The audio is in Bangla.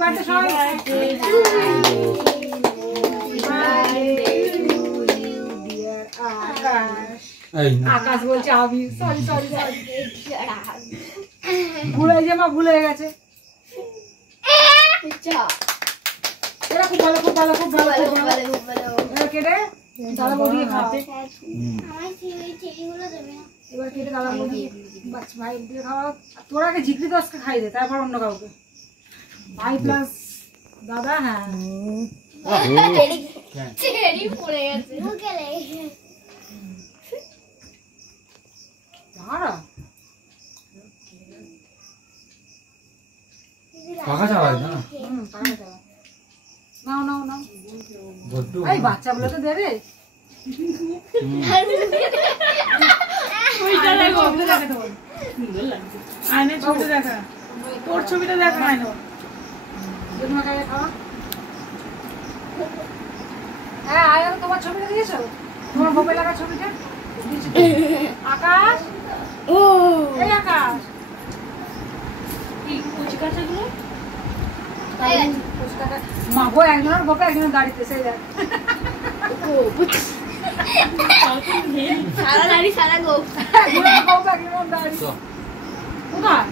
বার্থডে সবাই। আকাশ বলছে আমি সরি সরি ভুলে মা ভুলে গেছে। এরা খুব ভালো খুব ভালো খুব ভালো কেটে দাদা বৌদিকে খাওয়াতে এবার কেটে দাদা বৌদি ভাই দিয়ে খাওয়া। তোরা আগে ঝিকরি দশকে খাই দে তারপর অন্য কাউকে ভাই প্লাস দাদা। হ্যাঁ নাও নাও নাও এই বাচ্চা বলে তো দে রে। তোর ছবিটা দেখা হয় না। হ্যাঁ আয়ার তোমার ছবিটা দিয়েছো তোমার মোবাইল লাগার ছবিটা আকাশ। ও এই আকাশ কি কুচকাচাগুলো মা গো একজনের বাবা একজনের গাড়িতে সেই দেখ সারা গাড়ি সারা গো একজনের বাবা একজনের গাড়ি কোথায়